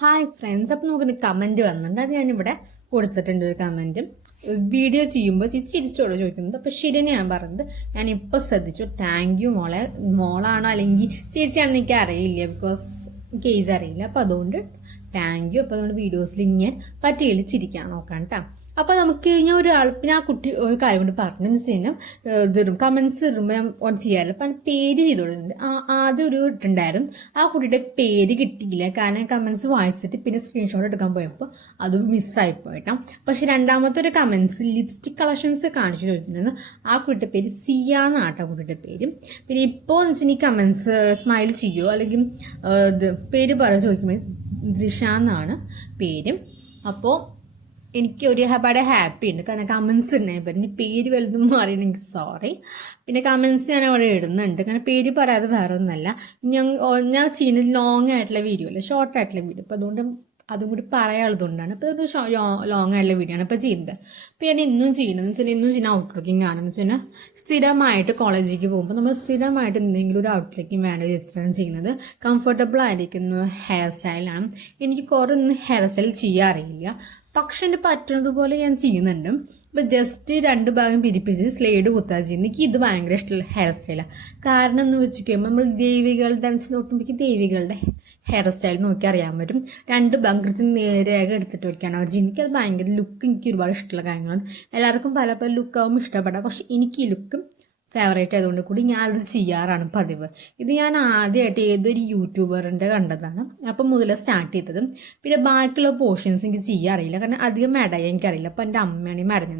Hi friends, അപ്പോൾ നമുക്കൊരു comment വന്നിട്ടുണ്ട്. അത് ഞാനിവിടെ കൊടുത്തിട്ടുണ്ട്. ഒരു കമൻറ്റും വീഡിയോ ചെയ്യുമ്പോൾ ചിരിച്ചോടെ ചോദിക്കുന്നത്. അപ്പോൾ ശരിയെന്ന് ഞാൻ പറഞ്ഞത് ഞാനിപ്പോൾ ശ്രദ്ധിച്ചു. താങ്ക് യു മോളെ. മോളാണോ അല്ലെങ്കിൽ ചേച്ചിയാണെന്ന് എനിക്ക് അറിയില്ല, ബിക്കോസ് കേസ് അറിയില്ല. അപ്പോൾ അതുകൊണ്ട് താങ്ക് യു. അപ്പോൾ അതുകൊണ്ട് വീഡിയോസിൽ ഇങ്ങനെ പറ്റിയില്ല ചിരിക്കാൻ നോക്കാം കേട്ടോ. അപ്പോൾ നമുക്ക് ഞാൻ ഒരാൾ പിന്നെ ആ കുട്ടി ഒരു കാര്യം കൊണ്ട് പറഞ്ഞെന്ന് വെച്ച് കഴിഞ്ഞാൽ ഇതും കമൻസ് ഇടുമ്പോൾ ഞാൻ ചെയ്യാറില്ല. അപ്പം പേര് ചെയ്ത് കൊടുക്കുന്നുണ്ട്. ആദ്യം ഒരു ഇട്ടുണ്ടായിരുന്നു, ആ കുട്ടിയുടെ പേര് കിട്ടിയില്ല. കാരണം കമൻസ് വായിച്ചിട്ട് പിന്നെ സ്ക്രീൻഷോട്ട് എടുക്കാൻ പോയപ്പോൾ അത് മിസ്സായി പോയിട്ടാ. പക്ഷെ രണ്ടാമത്തെ ഒരു കമൻസ് ലിപ്സ്റ്റിക് കളക്ഷൻസ് കാണിച്ചു ചോദിച്ചിട്ടുണ്ടായിരുന്നു. ആ കുട്ടിയുടെ പേര് സിയ എന്നാട്ടോ കുട്ടിയുടെ പേര്. പിന്നെ ഇപ്പോൾ എന്ന് വെച്ചാൽ ഈ കമൻസ് സ്മൈൽ ചെയ്യുമോ അല്ലെങ്കിൽ ഇത് പേര് പറയാൻ ചോദിക്കുമ്പോൾ ദൃശ എന്നാണ് പേര്. അപ്പോൾ എനിക്ക് ഒരുപാട് ഹാപ്പി ഉണ്ട്, കാരണം കമൻസ് ഉണ്ടായി പറഞ്ഞു പേര് വലുതും അറിയണം. എനിക്ക് സോറി. പിന്നെ കമൻസ് ഞാൻ അവിടെ ഇടുന്നുണ്ട്, കാരണം പേര് പറയാതെ വേറെ ഒന്നല്ല. ഞാൻ ചെയ്യുന്നത് ലോങ് ആയിട്ടുള്ള വീഡിയോ അല്ല, ഷോർട്ട് ആയിട്ടുള്ള വീഡിയോ. അപ്പോൾ അതുകൊണ്ട് അതും കൂടി പറയാനുള്ളതുകൊണ്ടാണ്. ഇപ്പോൾ ഒരു ലോങ് ആയിട്ടുള്ള വീഡിയോ ആണ് ഇപ്പോൾ ചെയ്യുന്നത്. അപ്പോൾ ഞാൻ ഇന്നും ചെയ്യുന്നതെന്ന് വെച്ചാൽ ഇന്നും ചെയ്യുന്ന ഔട്ട്ലുക്കിംഗ് ആണെന്ന് വെച്ചാൽ സ്ഥിരമായിട്ട് കോളേജിലേക്ക് പോകുമ്പോൾ നമ്മൾ സ്ഥിരമായിട്ട് എന്തെങ്കിലും ഒരു ഔട്ട്ലുക്കിംഗ് വേണ്ട രജിസ്റ്ററാണ് ചെയ്യുന്നത്. കംഫർട്ടബിൾ ആയിരിക്കുന്ന ഹെയർ സ്റ്റൈലാണ്. എനിക്ക് കുറേ ഒന്നും ഹെയർ സ്റ്റൈൽ ചെയ്യാറില്ല, പക്ഷെ എൻ്റെ പറ്റുന്നതുപോലെ ഞാൻ ചെയ്യുന്നുണ്ട്. ഇപ്പം ജസ്റ്റ് രണ്ട് ഭാഗം പിരിപ്പിച്ച് സ്ലൈഡ് കുത്താൻ ചെയ്യുന്നത്. എനിക്ക് ഇത് ഭയങ്കര ഇഷ്ടമുള്ള ഹെയർ സ്റ്റൈലാണ്. കാരണം എന്ന് വെച്ച് കഴിയുമ്പോൾ നമ്മൾ ദേവികളുടെ ഡാൻസ് നോക്കുമ്പോഴേക്കും ദേവികളുടെ ഹെയർ സ്റ്റൈൽ നോക്കി അറിയാൻ പറ്റും. രണ്ട് ഭാഗം കൃത്യം നേരെയാകെ എടുത്തിട്ട് വയ്ക്കാണ് അവർ. എനിക്കത് ഭയങ്കര ലുക്ക് എനിക്ക് ഒരുപാട് ഇഷ്ടമുള്ള കാര്യങ്ങളാണ്. എല്ലാവർക്കും പല പല ലുക്കാവുമ്പോൾ ഇഷ്ടപ്പെടാം, പക്ഷെ എനിക്ക് ഈ ലുക്കും ഫേവറേറ്റ് ആയതുകൊണ്ട് കൂടി ഞാൻ അത് ചെയ്യാറാണ് പതിവ്. ഇത് ഞാൻ ആദ്യമായിട്ട് ഏതൊരു യൂട്യൂബറിൻ്റെ കണ്ടതാണ്, അപ്പം മുതൽ സ്റ്റാർട്ട് ചെയ്തത്. പിന്നെ ബാക്കിയുള്ള പോർഷൻസ് എനിക്ക് ചെയ്യാറില്ല, കാരണം അധികം മെടയാൻ എനിക്കറിയില്ല. അപ്പം എൻ്റെ അമ്മയാണ് ഈ മെടഞ്ഞത്.